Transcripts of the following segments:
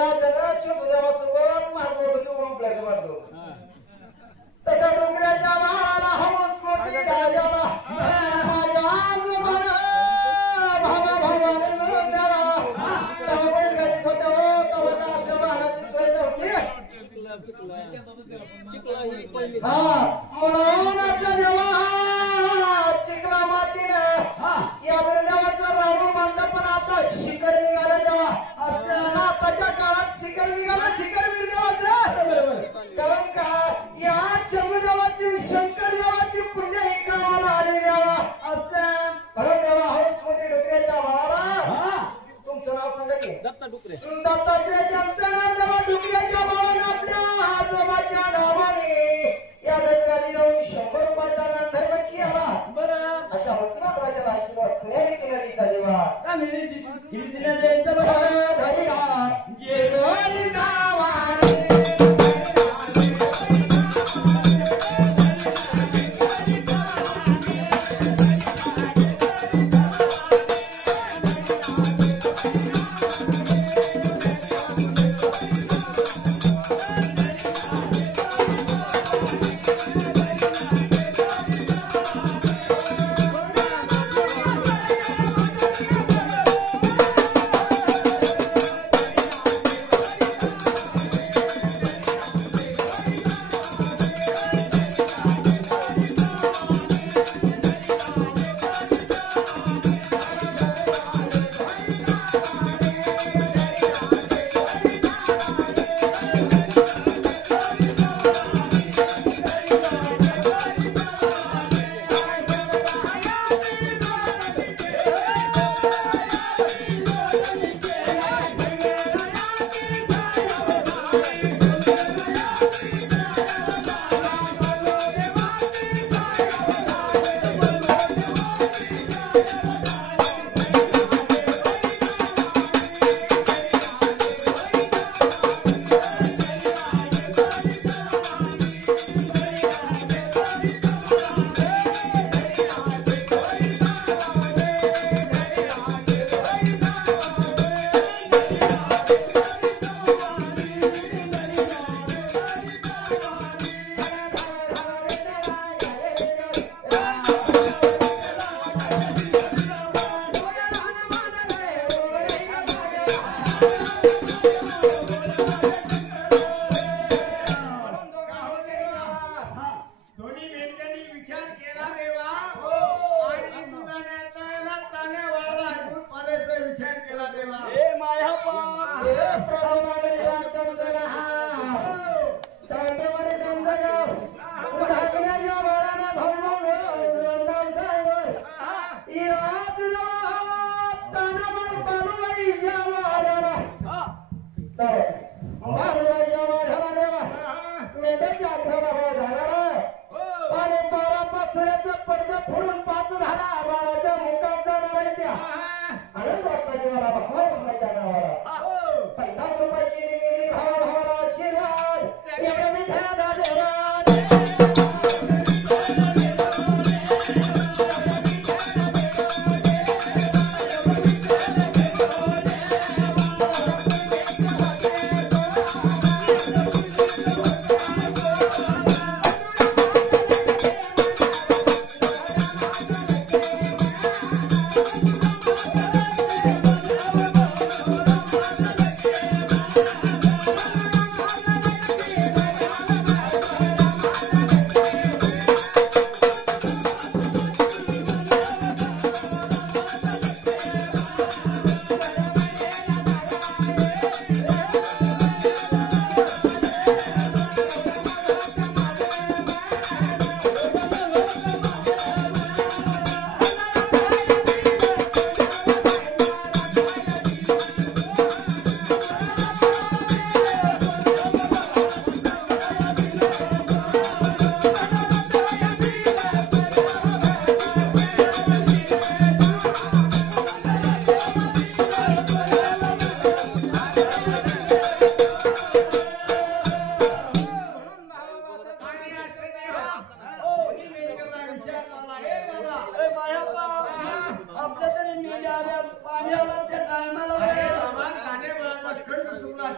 त्या जनाच्या दुधासोबत मारबोत होती उमकल्याचं मारतो तसा डोंगराच्या बाळाला हवस मोठी राजाला माझ्या आजोबाला भावा भावाने मिळून द्यावा तेव्हा बैलगाडीच होतं तेव्हा का असल्या बाळाची सोय नव्हती म्हणून असं जेव्हा चिखला मातीनं या देवाचं राहून बांधलं पण आता शिखर निघालं जेव्हा आताच्या काळात शिखर निघालं शिखर देवाचं बरोबर कारण का या चंद्रदेवाची शंकर देवाची पुण्य ही कामाला आली देवा असं खरं देवा हौस मोठी डुकऱ्याच्या बाळाला तुमचं नाव सांगा की दत्ता डुकरे दत्तात्रय त्यांचं नाव जेव्हा डुकऱ्याच्या बाळानं आपल्या आजोबाच्या नावाने या गजगादी जाऊन 100 रुपयाचा दान धर्म केला बरं अशा हुकमात राजाला आशीर्वाद किनारी किनारीचा देवा धरी ना जेजोरी जावाने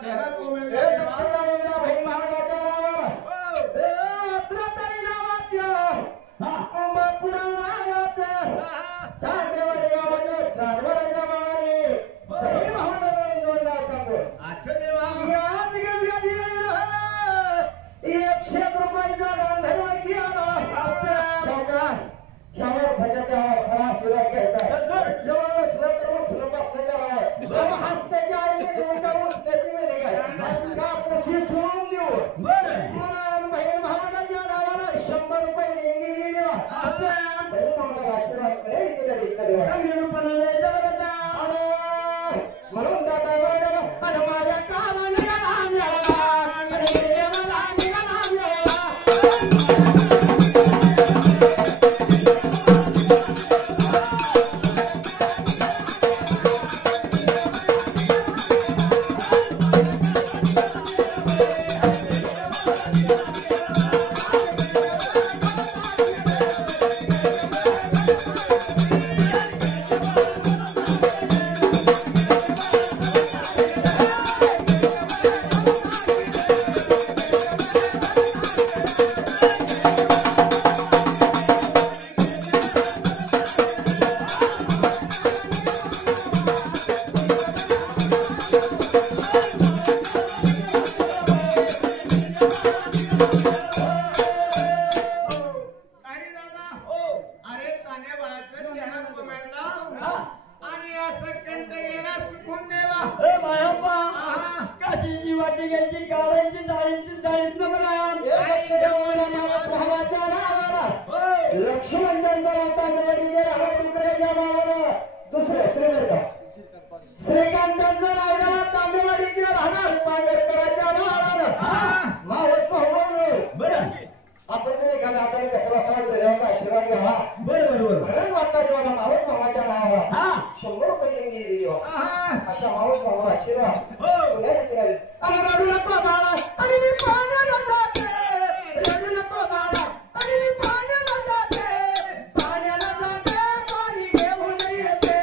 चेहरा को मिल हे लक्षात आलेल्या बहीण भावंडाच्या नावावर हे अस्राताई नावाच्या बापूराव नावाचं तांडेवाडी गावाचं सातबाराच्या बाळाने बहीण भावंड मिळून जोडला सांगतो असं देवा आज गलगाली 100 रुपयाचा गांधर्व केला का ह्या वर्षाच्या त्या वर्षाला आशीर्वाद घ्यायचा जवळ नसलं तर उसलं बसलं करावं हसण्याची आईने देऊन का उसण्याची मेने काय कापूस इथून देऊ म्हणून बहीण भावाच्या नावाला 100 रुपये देणगी देवा बहीण भावाला आशीर्वाद म्हणून त्या टायमाला देवा आणि माझ्या काला निघाला मिळाला आणि देवाला निघाला मिळाला श्रीकांतांचा राजाला तांबेवाडीच्या राहणार पागरकराच्या बाळानं मावस भाऊ बरं आपण तरी एखादा हाताने कसं बसवा देवाचा आशीर्वाद घ्यावा बरोबर म्हणून वाटला जेव्हा मावस भावाच्या नावाला 100 रुपये देणगी दिली अशा मावस भावाला आशीर्वाद आणि रडू नको बाळा आणि मी पाण्याला जाते रडू नको बाळा आणि मी पाण्याला जाते पाणी घेऊन येते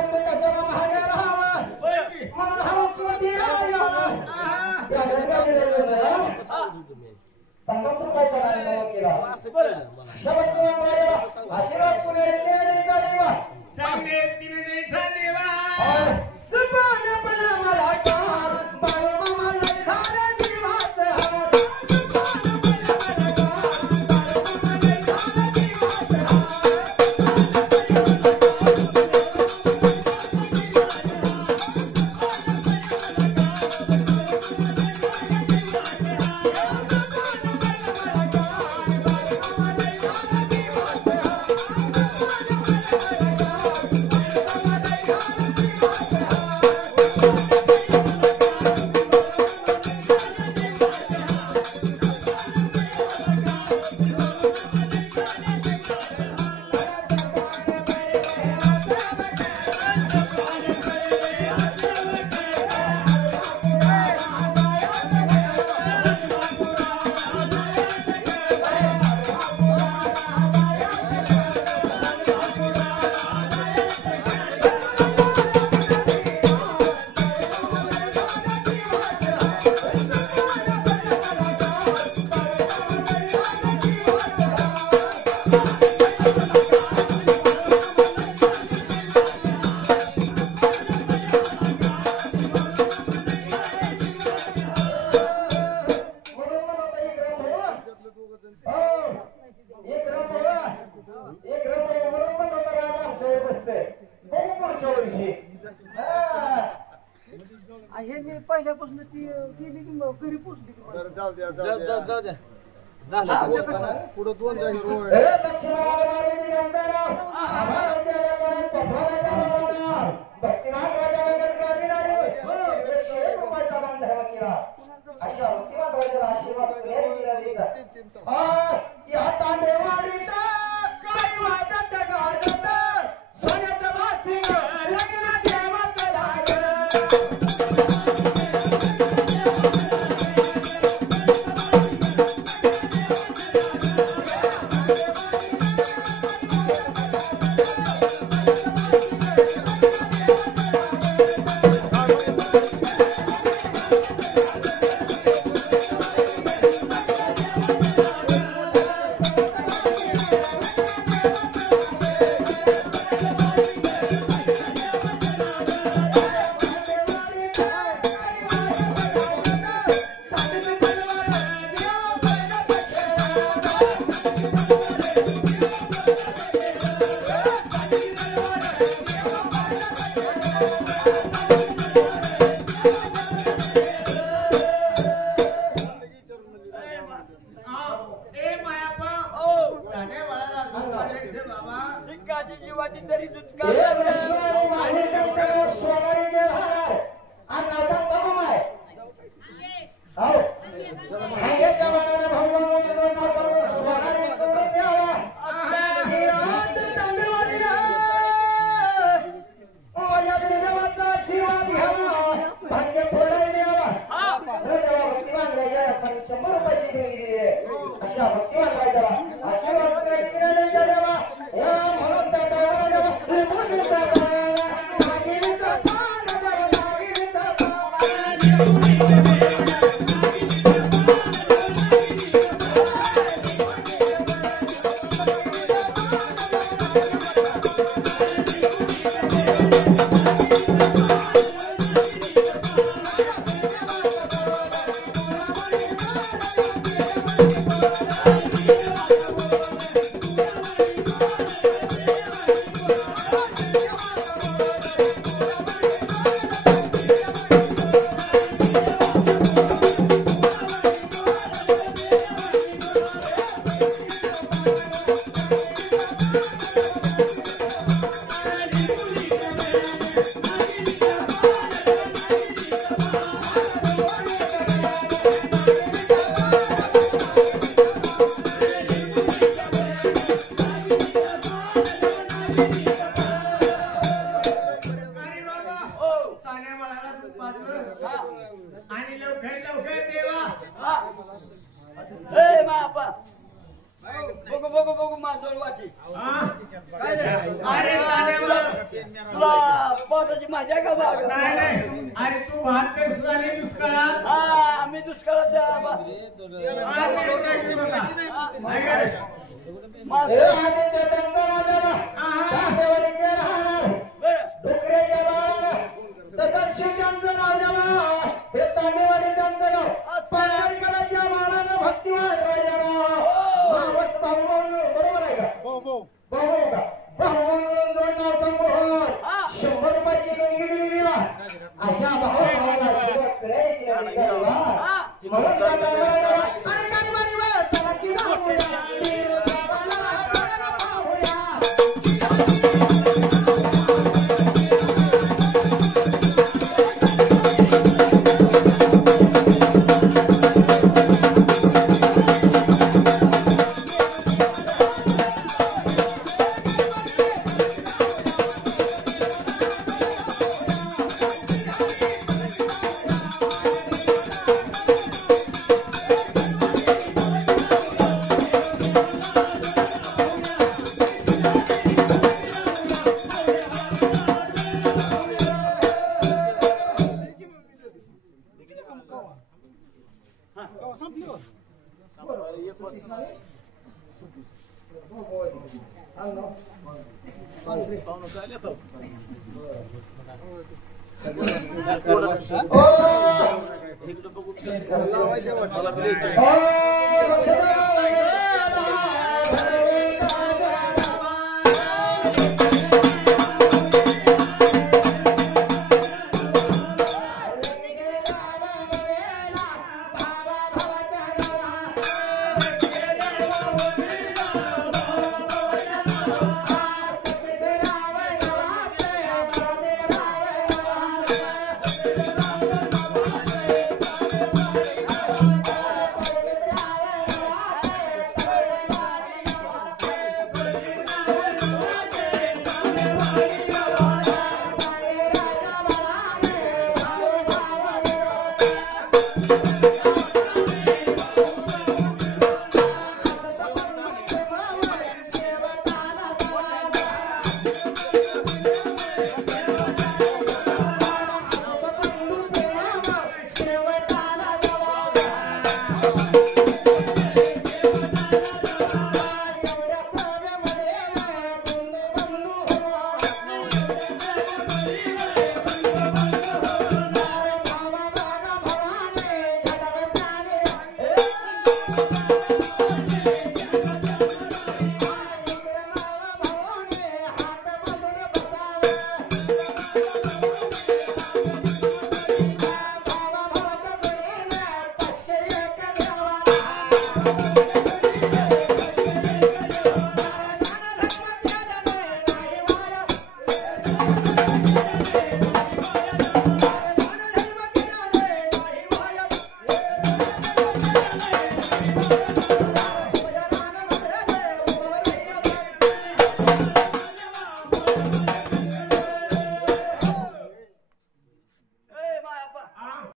बंद कशाला महागे राहावं म्हणून हाऊस मध्ये राहावं 50 रुपयाचा नाणं केला शब्द मंडळाला आशीर्वाद पुणेरी द्यायचा देवा चांगले तिने द्यायचा देवा सपाने पडला मला काल बाळू मामा लय झाला जीवाचं हाल पहिल्यापासून ती गेली की घरी पोचली पुढे 2 जागी भक्तिमान राजाला गजगादी नाही 101 रुपयाचा दान धर्म केला अशा भक्तिमान राजाला आशीर्वाद या तांडेवाडीत काय वाजत गाजत सोन्याचं बासिंग लग्न देवाचं लागलं बघू बघू बघू माझं वाटी काय रे अरे तुला पावसाची माझ्या का बाग नाही नाही अरे तू भात कसं झाले दुष्काळात हा मी दुष्काळात आदित्य त्यांचा राजा तातेवाडीचे राहणार डुकरेच्या बाळानं तसंच शिव त्यांचं नाव जेव्हा हे तांबेवाडी त्यांचं गाव पांढरकराच्या बाळानं भक्तिमान राजानं भावच भाऊ बरोबर आहे का भाऊ का भाऊ म्हणून जोड नाव संबोधन 100 रुपयाची देणगी दिली देवा अशा भावाला शिवाकडे म्हणून त्या टायमाला जेव्हा आणि कारभारी वा चला की जाऊया विरोधाला डोळ्याला पाहूया Thank you.